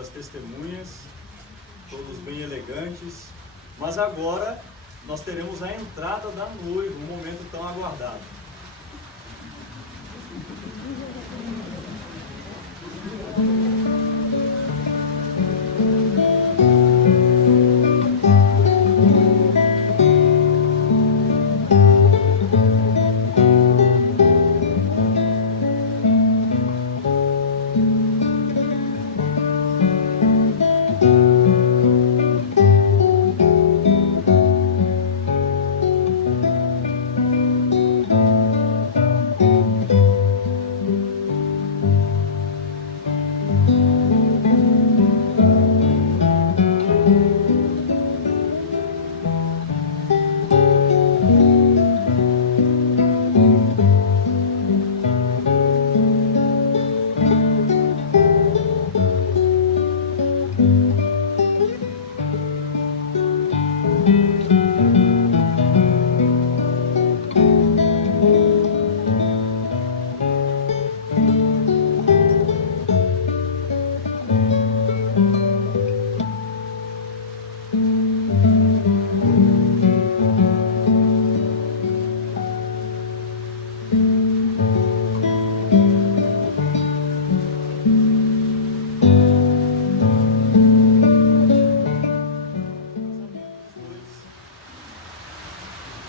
das testemunhas, todos bem elegantes. Mas agora nós teremos a entrada da noiva, um momento tão aguardado.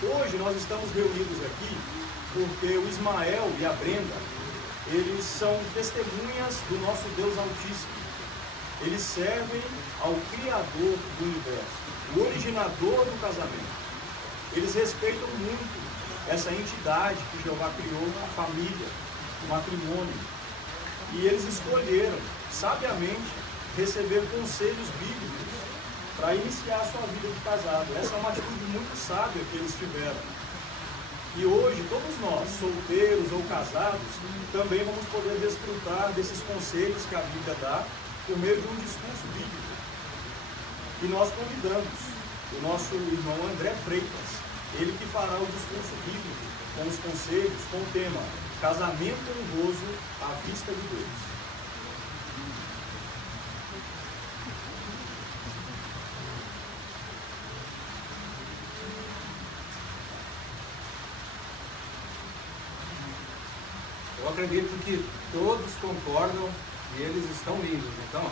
Hoje nós estamos reunidos aqui porque o Ismael e a Brenda, eles são testemunhas do nosso Deus Altíssimo. Eles servem ao Criador do Universo, o originador do casamento. Eles respeitam muito essa entidade que Jeová criou, a família, o matrimônio. E eles escolheram, sabiamente, receber conselhos bíblicos para iniciar a sua vida de casado. Essa é uma atitude muito sábia que eles tiveram. E hoje, todos nós, solteiros ou casados, também vamos poder desfrutar desses conselhos que a Bíblia dá por meio de um discurso bíblico. E nós convidamos o nosso irmão André Freitas, ele que fará o discurso bíblico com os conselhos, com o tema Casamento honroso à vista de Deus. Eu acredito que todos concordam e eles estão lindos, então.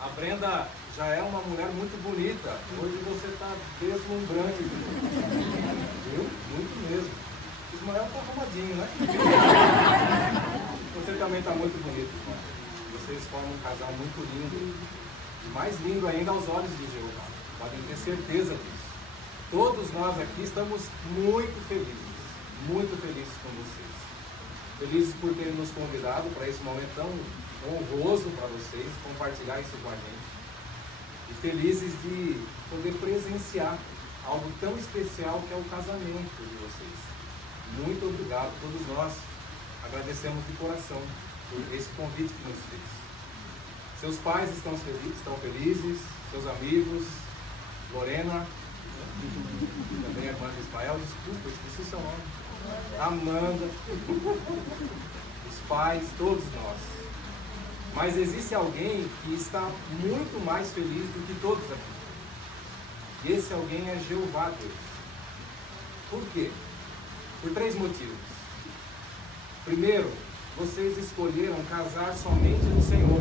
A Brenda já é uma mulher muito bonita. Hoje você está deslumbrante, viu? Muito mesmo. O Ismael está arrumadinho, né? Você também está muito bonito, irmão. Vocês formam um casal muito lindo. E mais lindo ainda aos olhos de Jeová. Podem ter certeza disso. Todos nós aqui estamos muito felizes com vocês. Felizes por terem nos convidado para esse momento tão honroso para vocês, compartilhar isso com a gente. E felizes de poder presenciar algo tão especial que é o casamento de vocês. Muito obrigado, todos nós agradecemos de coração por esse convite que nos fez. Seus pais estão felizes, seus amigos, Lorena, também a irmã de Ismael, desculpa, esqueci seu nome, Amanda, os pais, todos nós. Mas existe alguém que está muito mais feliz do que todos aqui. Esse alguém é Jeová Deus. Por quê? Por 3 motivos. Primeiro, vocês escolheram casar somente no Senhor.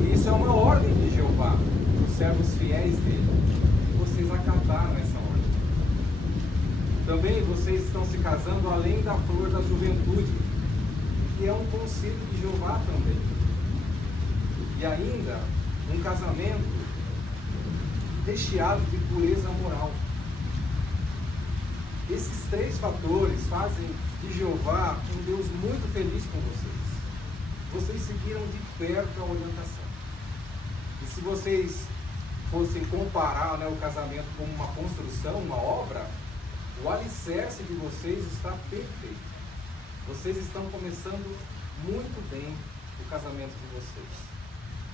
E isso é uma ordem de Jeová, os servos fiéis dele. E vocês acataram essa ordem. Também vocês estão se casando além da flor da juventude, que é um conselho de Jeová também. E ainda, um casamento recheado de pureza moral. Esses 3 fatores fazem de Jeová um Deus muito feliz com vocês. Vocês seguiram de perto a orientação. E se vocês fossem comparar, o casamento como uma construção, uma obra, o alicerce de vocês está perfeito. Vocês estão começando muito bem o casamento de vocês.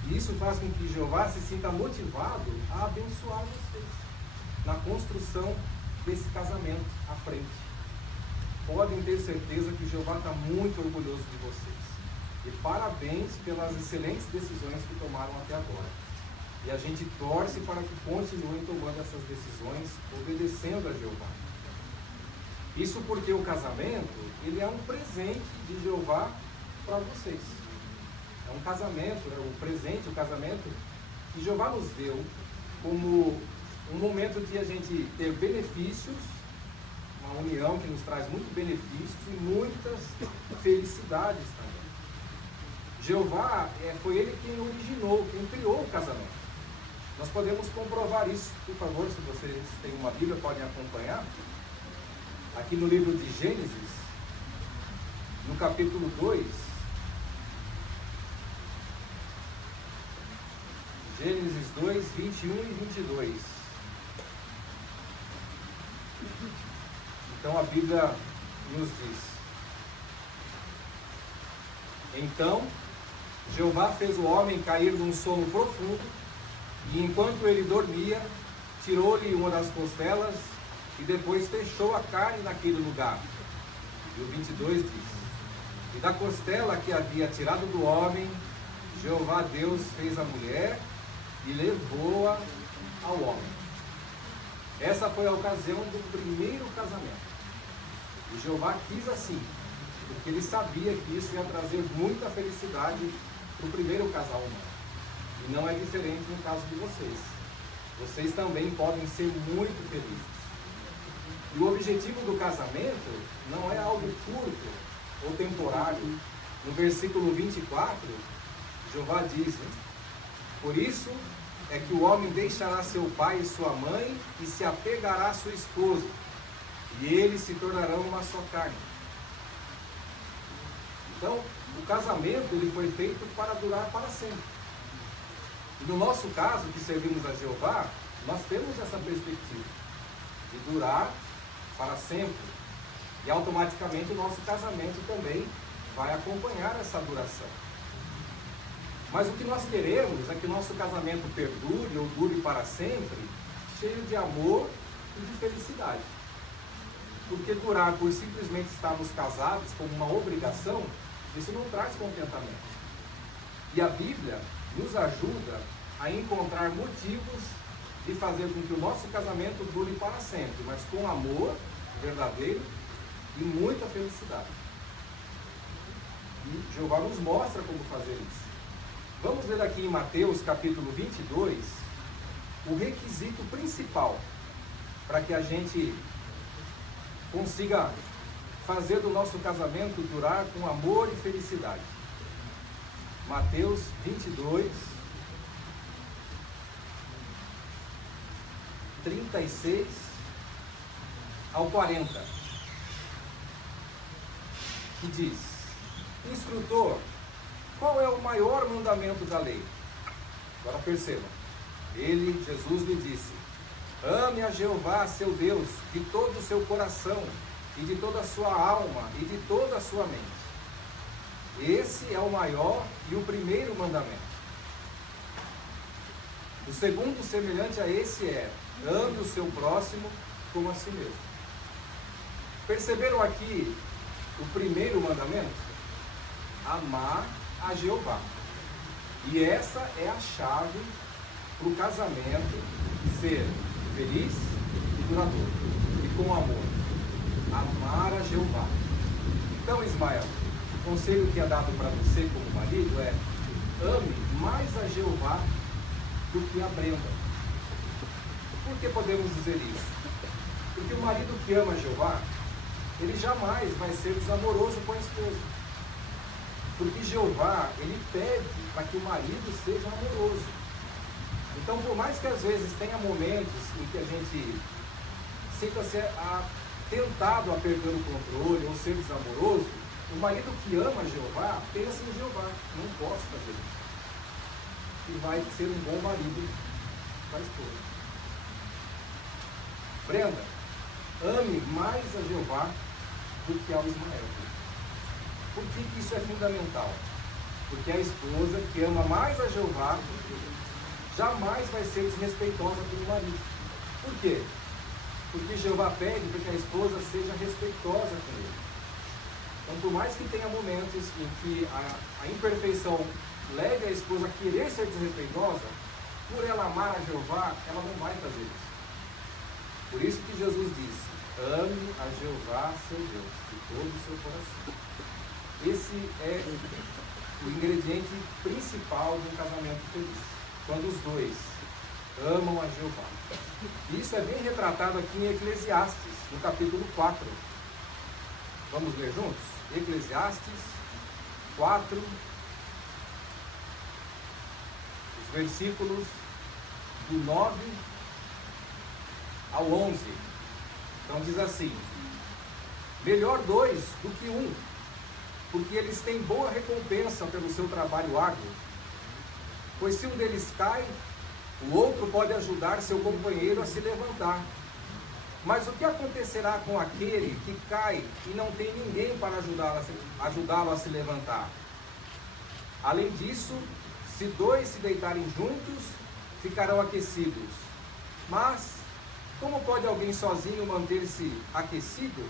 E isso faz com que Jeová se sinta motivado a abençoar vocês na construção desse casamento à frente. Podem ter certeza que Jeová está muito orgulhoso de vocês. E parabéns pelas excelentes decisões que tomaram até agora. E a gente torce para que continuem tomando essas decisões, obedecendo a Jeová. Isso porque o casamento, ele é um presente de Jeová para vocês. É um casamento, é o presente, o casamento que Jeová nos deu como um momento de a gente ter benefícios, uma união que nos traz muitos benefícios e muitas felicidades também. Jeová foi ele quem originou, quem criou o casamento. Nós podemos comprovar isso. Por favor, se vocês têm uma Bíblia, podem acompanhar. Aqui no livro de Gênesis, no capítulo 2, Gênesis 2, 21 e 22. Então a Bíblia nos diz: Então Jeová fez o homem cair num sono profundo, e enquanto ele dormia, tirou-lhe uma das costelas e depois fechou a carne naquele lugar. E o 22 diz: E da costela que havia tirado do homem, Jeová Deus fez a mulher e levou-a ao homem. Essa foi a ocasião do primeiro casamento. E Jeová quis assim, porque ele sabia que isso ia trazer muita felicidade para o primeiro casal humano. E não é diferente no caso de vocês. Vocês também podem ser muito felizes. E o objetivo do casamento não é algo curto ou temporário. No versículo 24, Jeová diz: Por isso é que o homem deixará seu pai e sua mãe e se apegará à sua esposa, e eles se tornarão uma só carne. Então, o casamento ele foi feito para durar para sempre. E no nosso caso, que servimos a Jeová, nós temos essa perspectiva de durar para sempre. E automaticamente o nosso casamento também vai acompanhar essa duração. Mas o que nós queremos é que o nosso casamento perdure ou dure para sempre, cheio de amor e de felicidade. Porque durar por simplesmente estarmos casados como uma obrigação, isso não traz contentamento. E a Bíblia nos ajuda a encontrar motivos de fazer com que o nosso casamento dure para sempre, mas com amor verdadeiro e muita felicidade. E Jeová nos mostra como fazer isso. Vamos ver aqui em Mateus capítulo 22, o requisito principal para que a gente consiga fazer do nosso casamento durar com amor e felicidade. Mateus 22, 36 ao 40, que diz: Instrutor, qual é o maior mandamento da lei? Agora percebam, Jesus lhe disse: Ame a Jeová, seu Deus, de todo o seu coração, e de toda a sua alma, e de toda a sua mente. Esse é o maior e o primeiro mandamento. O segundo, semelhante a esse, é: ame o seu próximo como a si mesmo. Perceberam aqui o primeiro mandamento? Amar a Jeová. E essa é a chave para o casamento ser feliz e duradouro, e com amor. Amar a Jeová. Então, Ismael, o conselho que é dado para você como marido é: ame mais a Jeová do que a Brenda. Por que podemos dizer isso? Porque o marido que ama a Jeová, ele jamais vai ser desamoroso com a esposa. Porque Jeová, ele pede para que o marido seja amoroso. Então, por mais que às vezes tenha momentos em que a gente sinta-se tentado a perder o controle ou ser desamoroso, o marido que ama Jeová, pensa em Jeová: não posso fazer isso. E vai ser um bom marido para a esposa. Brenda, ame mais a Jeová do que ao Ismael. Por que isso é fundamental? Porque a esposa que ama mais a Jeová jamais vai ser desrespeitosa pelo marido. Por quê? Porque Jeová pede para que a esposa seja respeitosa com ele. Então, por mais que tenha momentos em que a imperfeição leve a esposa a querer ser desrespeitosa, por ela amar a Jeová, ela não vai fazer isso. Por isso que Jesus disse: ame a Jeová, seu Deus, de todo o seu coração. Esse é o ingrediente principal de um casamento feliz. Quando os dois amam a Jeová. Isso é bem retratado aqui em Eclesiastes, no capítulo 4. Vamos ler juntos? Eclesiastes 4, os versículos do 9 ao 11. Então diz assim: melhor dois do que um, porque eles têm boa recompensa pelo seu trabalho árduo. Pois se um deles cai, o outro pode ajudar seu companheiro a se levantar. Mas o que acontecerá com aquele que cai e não tem ninguém para ajudá-lo a se levantar? Além disso, se dois se deitarem juntos, ficarão aquecidos. Mas como pode alguém sozinho manter-se aquecido?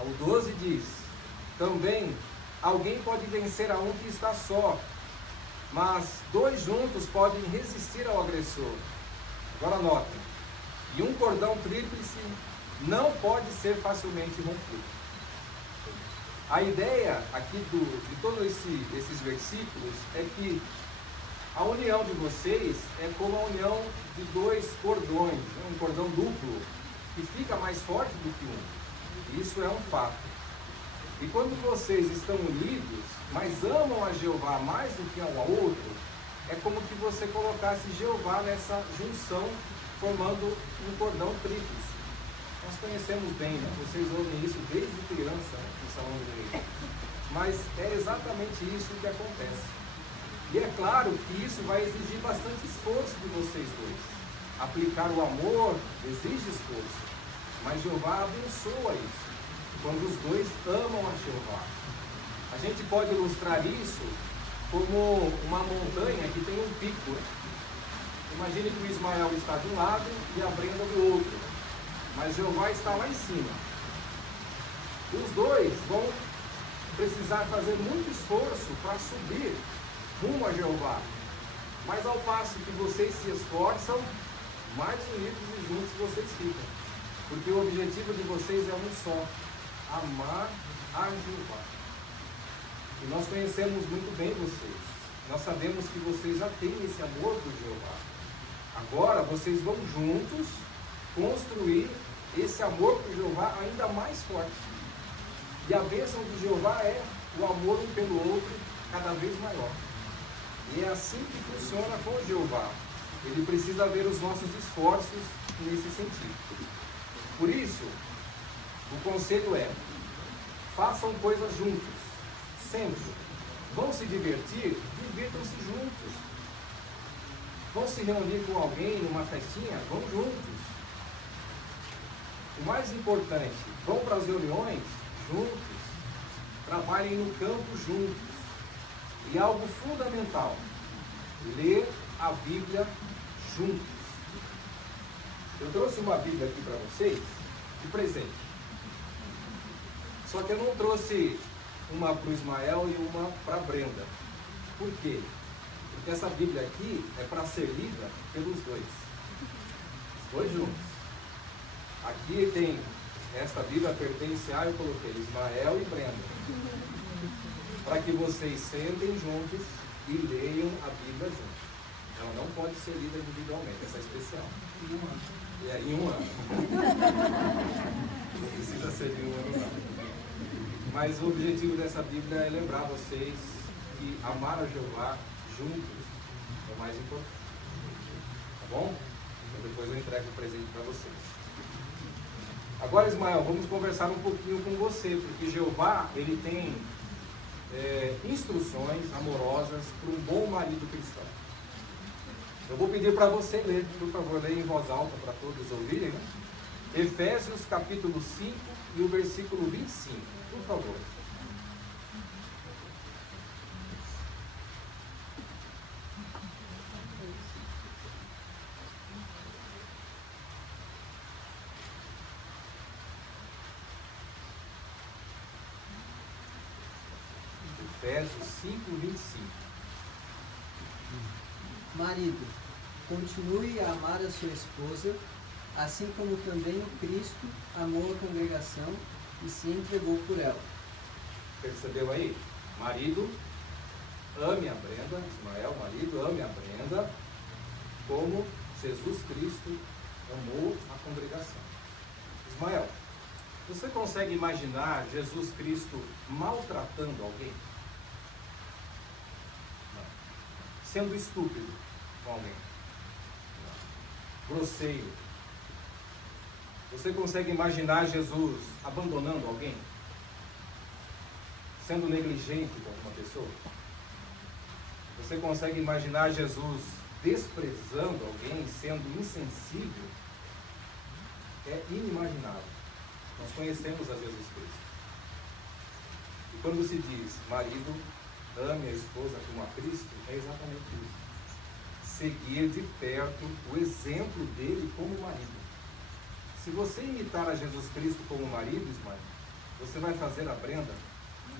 O 12 diz: também alguém pode vencer a um que está só, mas dois juntos podem resistir ao agressor. Agora notem: e um cordão tríplice não pode ser facilmente rompido. A ideia aqui de todos esses versículos é que a união de vocês é como a união de dois cordões, um cordão duplo, que fica mais forte do que um. Isso é um fato. E quando vocês estão unidos, mas amam a Jeová mais do que um ao outro, é como que você colocasse Jeová nessa junção, formando um cordão tríplice. Nós conhecemos bem, né? Vocês ouvem isso desde criança, né, no salão de igreja. Mas é exatamente isso que acontece. E é claro que isso vai exigir bastante esforço de vocês dois. Aplicar o amor exige esforço, mas Jeová abençoa isso, quando os dois amam a Jeová. A gente pode ilustrar isso como uma montanha que tem um pico. Imagine que o Ismael está de um lado e a Brenda do outro, mas Jeová está lá em cima. Os dois vão precisar fazer muito esforço para subir rumo a Jeová, mas ao passo que vocês se esforçam, mais unidos e juntos vocês ficam, porque o objetivo de vocês é um só: amar a Jeová. E nós conhecemos muito bem vocês, nós sabemos que vocês já têm esse amor por Jeová. Agora vocês vão juntos construir esse amor por Jeová ainda mais forte. E a bênção de Jeová é o amor um pelo outro cada vez maior. E é assim que funciona com Jeová. Ele precisa ver os nossos esforços nesse sentido. Por isso, o conselho é: façam coisas juntos, sempre. Vão se divertir? Divirtam-se juntos. Vão se reunir com alguém numa festinha? Vão juntos. O mais importante, vão para as reuniões juntos. Trabalhem no campo juntos. E algo fundamental: ler a Bíblia juntos. Eu trouxe uma Bíblia aqui para vocês, de presente. Só que eu não trouxe uma para o Ismael e uma para a Brenda. Por quê? Porque essa Bíblia aqui é para ser lida pelos dois. Os dois juntos. Aqui tem, esta Bíblia pertence a, eu coloquei, Ismael e Brenda. Para que vocês sentem juntos e leiam a Bíblia juntos. Ela não pode ser lida individualmente, essa é especial. Em um ano. Não precisa ser de um ano, não. Mas o objetivo dessa Bíblia é lembrar vocês que amar a Jeová juntos é o mais importante. Tá bom? Então depois eu entrego o presente para vocês. Agora, Ismael, vamos conversar um pouquinho com você, porque Jeová, ele tem instruções amorosas para um bom marido cristão. Eu vou pedir para você ler, por favor, leia em voz alta para todos ouvirem, né? Efésios capítulo 5 e o versículo 25, por favor. Efésios 5:25. Marido, continue a amar a sua esposa, assim como também o Cristo amou a congregação e se entregou por ela. Percebeu aí? Marido, ame a Brenda, Ismael, marido, ame a Brenda, como Jesus Cristo amou a congregação. Ismael, você consegue imaginar Jesus Cristo maltratando alguém? Não. Sendo estúpido com alguém? Não. Grosseiro? Você consegue imaginar Jesus abandonando alguém? Sendo negligente com alguma pessoa? Você consegue imaginar Jesus desprezando alguém, sendo insensível? É inimaginável. Nós conhecemos a Jesus Cristo. E quando se diz, marido, ame a esposa como a Cristo, é exatamente isso. Seguir de perto o exemplo dele como marido. Se você imitar a Jesus Cristo como marido, Ismael, você vai fazer a Brenda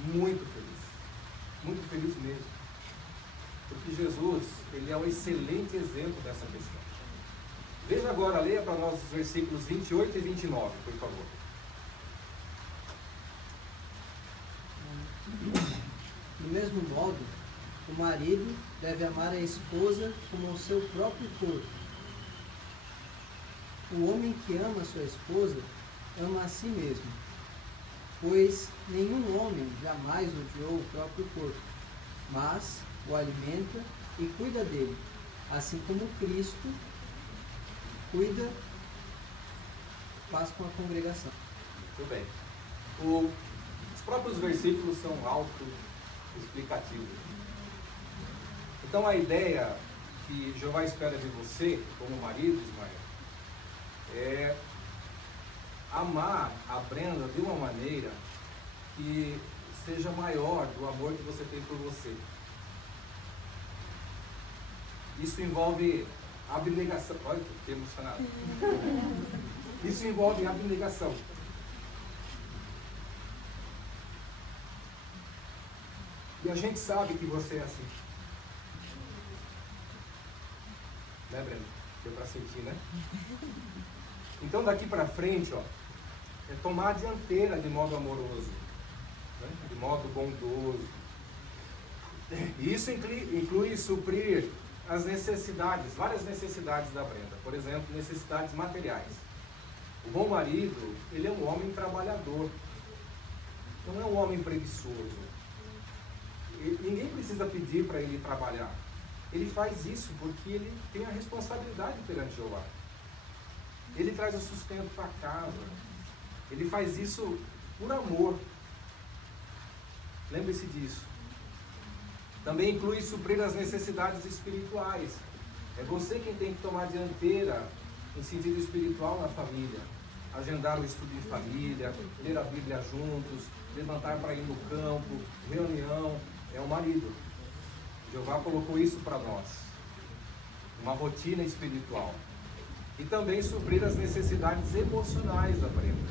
muito feliz. Muito feliz mesmo. Porque Jesus, ele é um excelente exemplo dessa questão. Veja agora, leia para nós os versículos 28 e 29, por favor. Do mesmo modo, o marido deve amar a esposa como ao seu próprio corpo. O homem que ama a sua esposa ama a si mesmo, pois nenhum homem jamais odiou o próprio corpo, mas o alimenta e cuida dele, assim como Cristo cuida, faz com a congregação. Muito bem. Os próprios versículos são auto-explicativos. Então a ideia que Jeová espera de você, como marido, Ismael, é amar a Brenda de uma maneira que seja maior do amor que você tem por você. Isso envolve abnegação. Olha que emocionado. Isso envolve abnegação. E a gente sabe que você é assim. Né, Brenda? Deu para sentir, né? Então daqui para frente, ó, é tomar a dianteira de modo amoroso, né? De modo bondoso. E isso inclui suprir as necessidades, várias necessidades da Brenda. Por exemplo, necessidades materiais. O bom marido, ele é um homem trabalhador. Não é um homem preguiçoso. E ninguém precisa pedir para ele trabalhar. Ele faz isso porque ele tem a responsabilidade perante Jeová. Ele traz o sustento para casa. Ele faz isso por amor. Lembre-se disso. Também inclui suprir as necessidades espirituais. É você quem tem que tomar a dianteira em sentido espiritual na família. Agendar o estudo em família, ler a Bíblia juntos, levantar para ir no campo, reunião. É o marido. Jeová colocou isso para nós. Uma rotina espiritual. E também suprir as necessidades emocionais da Brenda.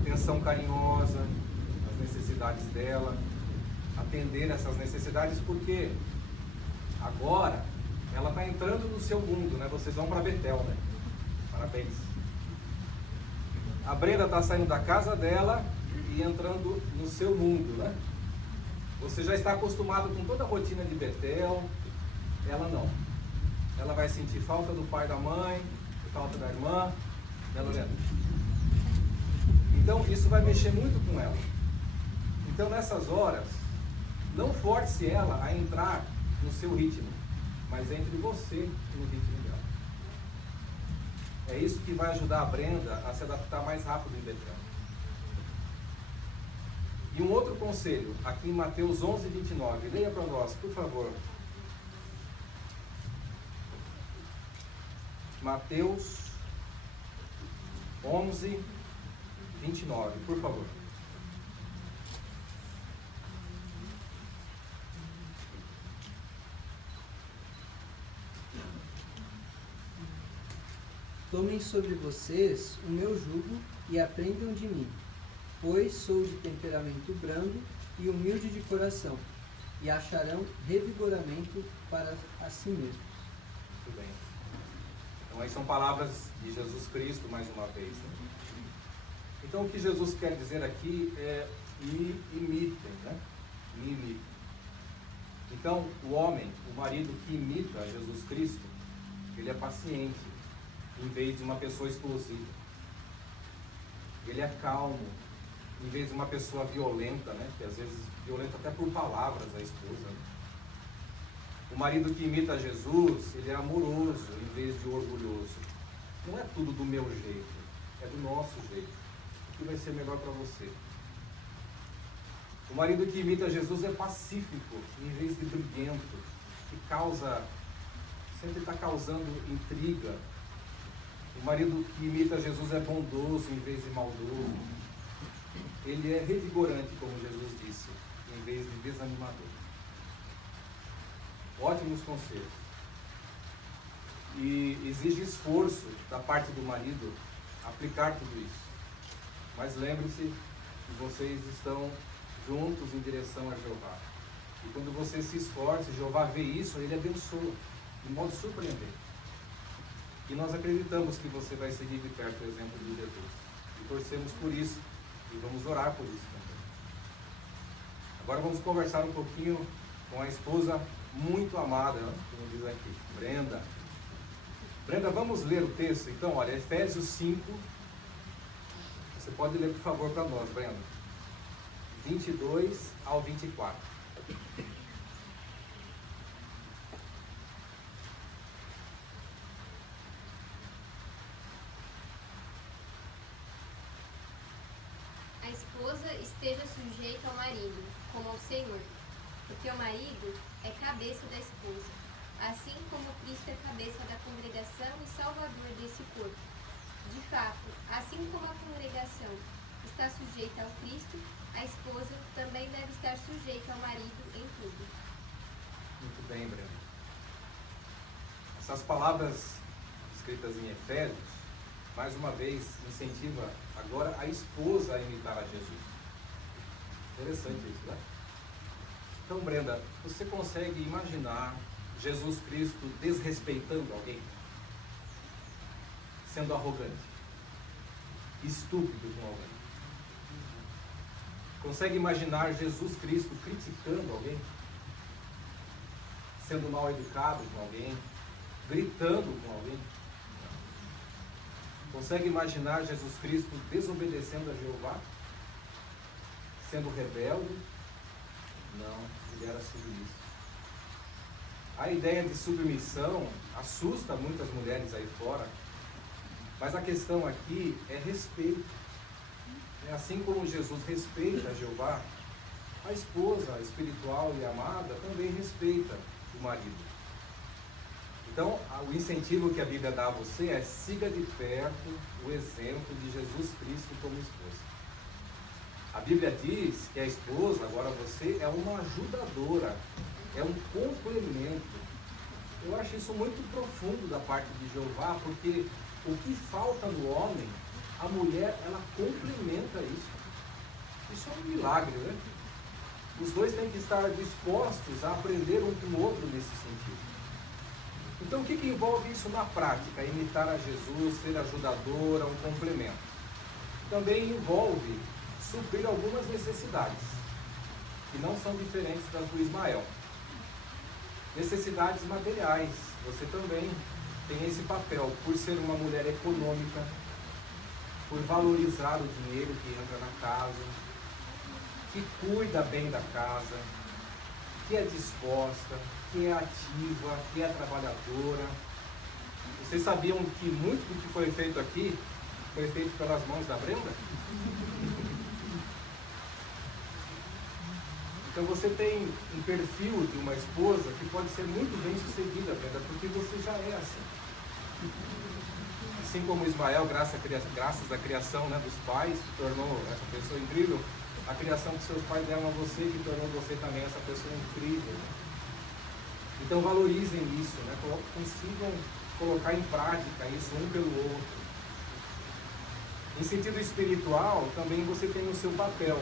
Atenção carinhosa, as necessidades dela. Atender essas necessidades, porque agora ela está entrando no seu mundo, né? Vocês vão para Betel, né? Parabéns. A Brenda está saindo da casa dela e entrando no seu mundo, né? Você já está acostumado com toda a rotina de Betel, ela não. Ela vai sentir falta do pai e da mãe, falta da irmã, né, Lorena? Então isso vai mexer muito com ela. Então nessas horas, não force ela a entrar no seu ritmo, mas entre você no ritmo dela. É isso que vai ajudar a Brenda a se adaptar mais rápido em Betel. E um outro conselho, aqui em Mateus 11, 29. Leia para nós, por favor. Mateus 11, 29, por favor. Tomem sobre vocês o meu jugo e aprendam de mim, pois sou de temperamento brando e humilde de coração, e acharão revigoramento para a si mesmos. Muito bem. Então, aí são palavras de Jesus Cristo, mais uma vez, né? Então, o que Jesus quer dizer aqui é: me imitem, né? Me imitem. Então, o homem, o marido que imita Jesus Cristo, ele é paciente, em vez de uma pessoa explosiva. Ele é calmo, em vez de uma pessoa violenta, né? Que às vezes violenta até por palavras a esposa, né? O marido que imita Jesus, ele é amoroso, em vez de orgulhoso. Não é tudo do meu jeito, é do nosso jeito. O que vai ser melhor para você? O marido que imita Jesus é pacífico, em vez de briguento, que sempre está causando intriga. O marido que imita Jesus é bondoso, em vez de maldoso. Ele é revigorante, como Jesus disse, em vez de desanimador. Ótimos conselhos. E exige esforço da parte do marido aplicar tudo isso. Mas lembre-se que vocês estão juntos em direção a Jeová. E quando você se esforça, Jeová vê isso, ele abençoa, de modo surpreendente. E nós acreditamos que você vai seguir de perto o exemplo de Jesus. E torcemos por isso. E vamos orar por isso também. Agora vamos conversar um pouquinho com a esposa muito amada, como diz aqui, Brenda. Brenda, vamos ler o texto então? Olha, Efésios 5. Você pode ler, por favor, para nós, Brenda. 22 ao 24. A esposa esteja sujeita ao marido, como ao Senhor, porque o marido é cabeça da esposa, assim como Cristo é cabeça da congregação e salvador desse corpo. De fato, assim como a congregação está sujeita ao Cristo, a esposa também deve estar sujeita ao marido em tudo. Muito bem, Brenda. Essas palavras escritas em Efésios, mais uma vez, incentiva agora a esposa a imitar a Jesus. Interessante isso, né? Então, Brenda, você consegue imaginar Jesus Cristo desrespeitando alguém? Sendo arrogante, estúpido com alguém? Consegue imaginar Jesus Cristo criticando alguém? Sendo mal educado com alguém? Gritando com alguém? Consegue imaginar Jesus Cristo desobedecendo a Jeová? Sendo rebelde? Não, ele era submisso. A ideia de submissão assusta muitas mulheres aí fora, mas a questão aqui é respeito. Assim como Jesus respeita a Jeová, a esposa espiritual e amada também respeita o marido. Então, o incentivo que a Bíblia dá a você é: siga de perto o exemplo de Jesus Cristo como esposa. A Bíblia diz que a esposa, agora você, é uma ajudadora, é um complemento. Eu acho isso muito profundo da parte de Jeová, porque o que falta no homem, a mulher, ela complementa isso. Isso é um milagre, né? Os dois têm que estar dispostos a aprender um com o outro nesse sentido. Então, o que envolve isso na prática? Imitar a Jesus, ser ajudadora, um complemento. Também envolve suprir algumas necessidades, que não são diferentes das do Ismael. Necessidades materiais. Você também tem esse papel, por ser uma mulher econômica, por valorizar o dinheiro que entra na casa, que cuida bem da casa, que é disposta, que é ativa, que é trabalhadora. Vocês sabiam que muito do que foi feito aqui foi feito pelas mãos da Brenda? Então você tem um perfil de uma esposa que pode ser muito bem sucedida, Brenda, porque você já é assim. Assim como Ismael, graças à criação, né, dos pais, que tornou essa pessoa incrível, a criação que seus pais deram a você, que tornou você também essa pessoa incrível. Então valorizem isso, né? Consigam colocar em prática isso um pelo outro. Em sentido espiritual, também você tem o seu papel,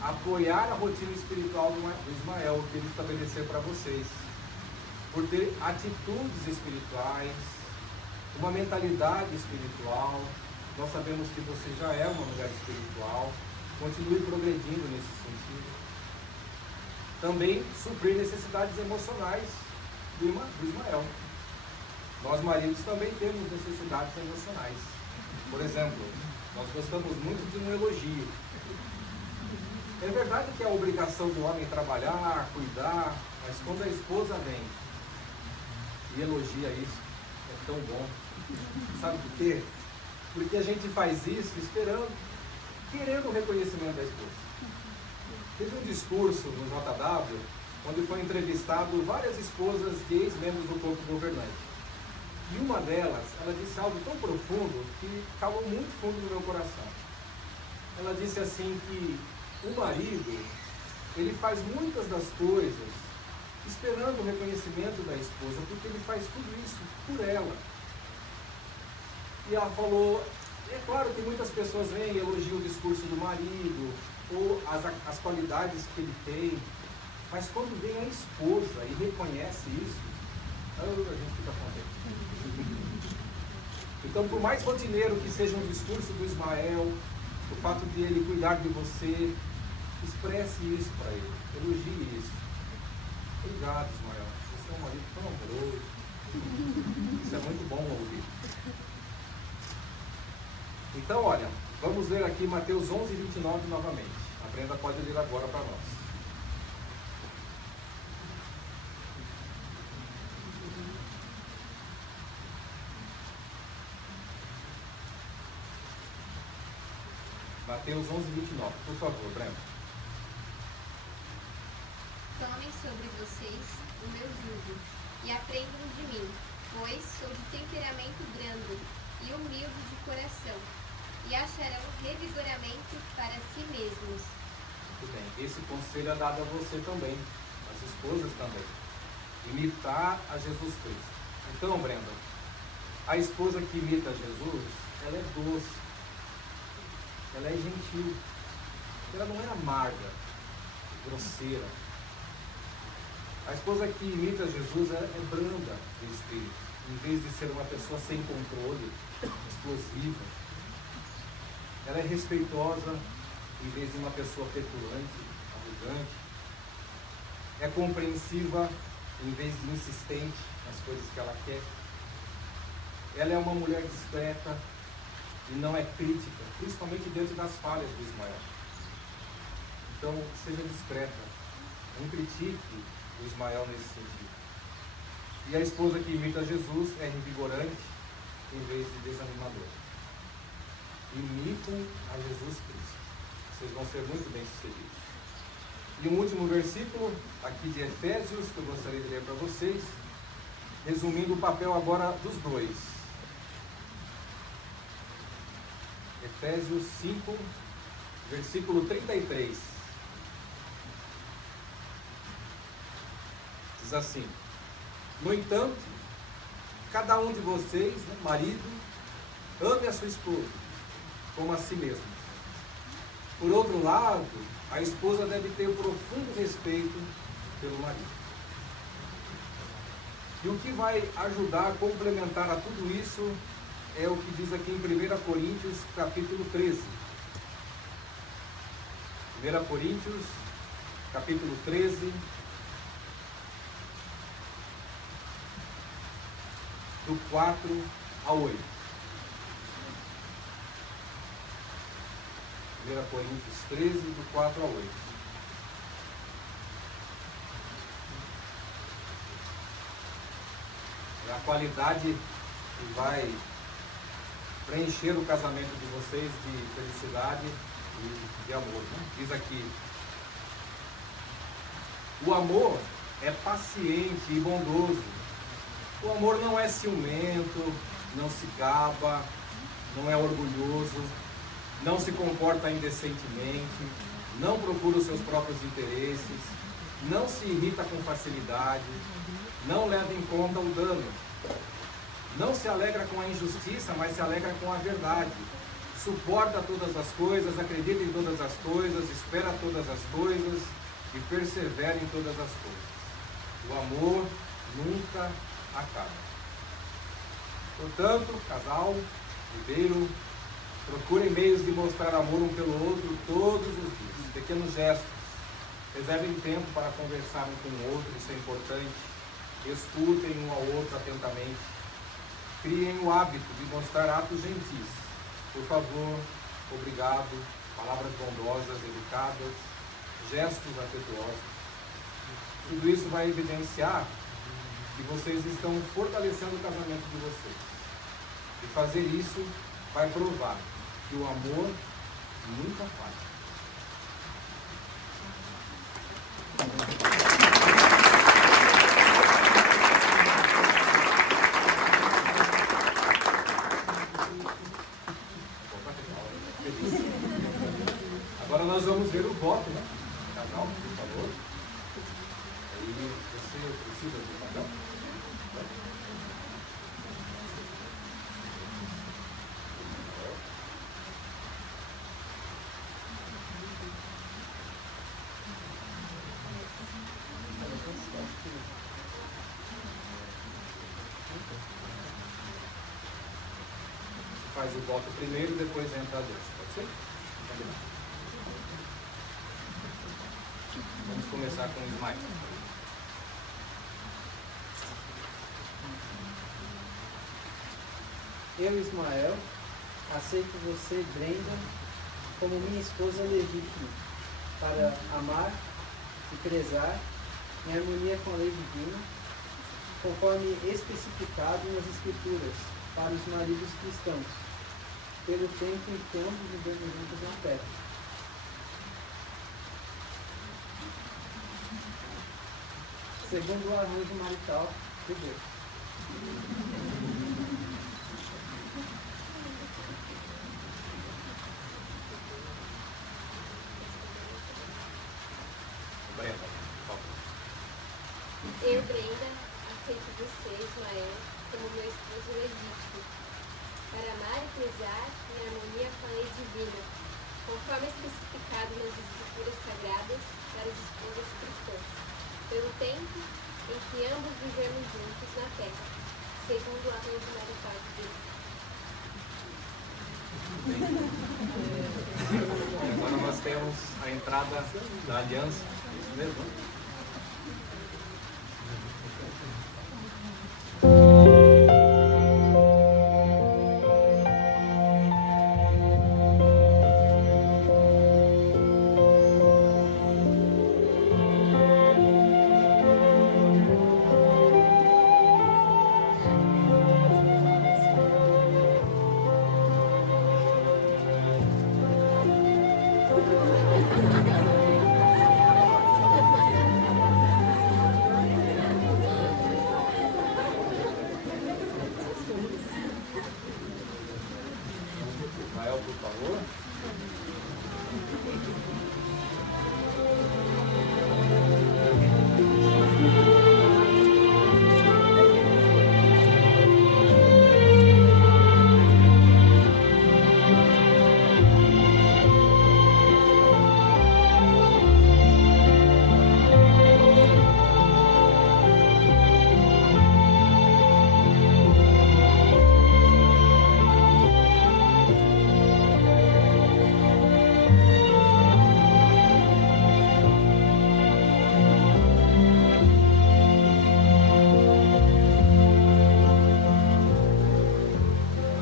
apoiar a rotina espiritual do Ismael, que ele estabeleceu para vocês, por ter atitudes espirituais, uma mentalidade espiritual. Nós sabemos que você já é uma mulher espiritual, continue progredindo nesse sentido. Também suprir necessidades emocionais do Ismael. Nós maridos também temos necessidades emocionais. Por exemplo, nós gostamos muito de um elogio. É verdade que é a obrigação do homem trabalhar, cuidar, mas quando a esposa vem e elogia isso, é tão bom. Sabe por quê? Porque a gente faz isso querendo o reconhecimento da esposa. Teve um discurso no JW, onde foi entrevistado várias esposas de ex-membros do corpo governante. E uma delas, ela disse algo tão profundo que calou muito fundo no meu coração. Ela disse assim que o marido, ele faz muitas das coisas esperando o reconhecimento da esposa, porque ele faz tudo isso por ela. E ela falou, é claro que muitas pessoas vêm e elogiam o discurso do marido, ou as qualidades que ele tem, mas quando vem a esposa e reconhece isso, a gente fica contente. Então, por mais rotineiro que seja um discurso do Ismael, o fato de ele cuidar de você, expresse isso para ele, elogie isso. Obrigado, Ismael, você é um marido tão amoroso. Isso é muito bom ouvir. Então, olha, vamos ler aqui Mateus 11, 29 novamente. A Brenda pode ler agora para nós. Mateus 11, 29. Por favor, Brenda. Tomem sobre vocês o meu jugo e aprendam de mim, pois sou de temperamento brando e humilde de coração, e acharão revigoramento para si mesmos. Muito bem. Esse conselho é dado a você também, às esposas também. Imitar a Jesus Cristo. Então, Brenda, a esposa que imita Jesus, ela é doce. Ela é gentil, ela não é amarga, grosseira. A esposa que imita Jesus é branda de espírito, em vez de ser uma pessoa sem controle, explosiva. Ela é respeitosa, em vez de uma pessoa petulante, arrogante. É compreensiva, em vez de insistente nas coisas que ela quer. Ela é uma mulher discreta, e não é crítica, principalmente diante das falhas do Ismael. Então, seja discreta, não critique o Ismael nesse sentido. E a esposa que imita Jesus é revigorante em vez de desanimadora. Imitam a Jesus Cristo. Vocês vão ser muito bem-sucedidos. E um último versículo, aqui de Efésios, que eu gostaria de ler para vocês, resumindo o papel agora dos dois. Efésios 5, versículo 33. Diz assim: no entanto, cada um de vocês, marido, ame a sua esposa, como a si mesmo. Por outro lado, a esposa deve ter um profundo respeito pelo marido. E o que vai ajudar a complementar a tudo isso é o que diz aqui em 1 Coríntios, capítulo 13. 1 Coríntios, capítulo 13, do 4 ao 8. 1 Coríntios 13, do 4 ao 8. É a qualidade que vai preencher o casamento de vocês de felicidade e de amor. Né? Diz aqui: o amor é paciente e bondoso. O amor não é ciumento, não se gaba, não é orgulhoso, não se comporta indecentemente, não procura os seus próprios interesses, não se irrita com facilidade, não leva em conta o dano. Não se alegra com a injustiça, mas se alegra com a verdade. suporta todas as coisas, acredita em todas as coisas, espera todas as coisas e persevera em todas as coisas. O amor nunca acaba. Portanto, casal, ribeiro, procurem meios de mostrar amor um pelo outro todos os dias. Pequenos gestos. Reservem tempo para conversar um com o outro, isso é importante. Escutem um ao outro atentamente. Criem o hábito de mostrar atos gentis. Por favor, obrigado, palavras bondosas, educadas, gestos afetuosos. Tudo isso vai evidenciar que vocês estão fortalecendo o casamento de vocês. E fazer isso vai provar que o amor nunca falha. Agora nós vamos ver o voto, né? Casal, por favor. Aí você precisa do papel? Faz o voto primeiro e depois entra a dança, pode ser? Combinado. Vamos começar com o Ismael. Eu, Ismael, aceito você, Brenda, como minha esposa legítima, para amar e prezar em harmonia com a lei divina, conforme especificado nas Escrituras, para os maridos cristãos, pelo tempo em que ambos vivemos juntos na terra. Segundo o arranjo marital de Deus. Brenda, por favor. Eu, Brenda, aceito você, Ismael, como meu esposo legítimo, para amar e prezar em harmonia com a lei divina, conforme especificado nas Escrituras Sagradas para as esposas cristãs, pelo tempo em que ambos vivemos juntos na terra, segundo o arranjo marital de Deus. Agora nós temos a entrada da aliança. Isso mesmo? Ismael, por favor.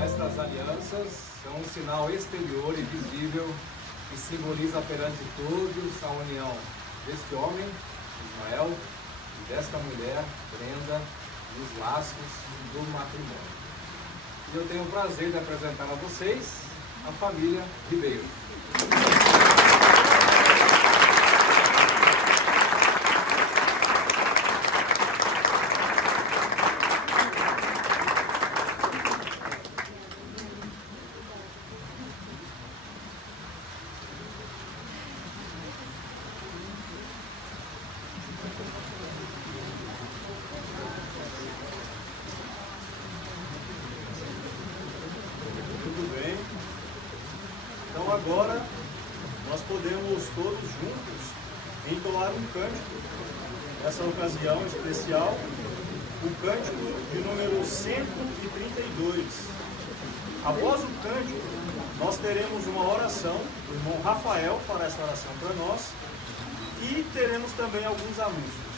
Estas alianças são um sinal exterior e visível que simboliza perante todos a união deste homem, Ismael, e desta mulher, Brenda, nos laços do matrimônio. E eu tenho o prazer de apresentar a vocês a família Ribeiro. Tudo bem? agora nós podemos todos juntos entoar um cântico, nessa ocasião especial, o cântico de número 132. Após o cântico, nós teremos uma oração, o irmão Rafael fará essa oração para nós, e teremos também alguns anúncios.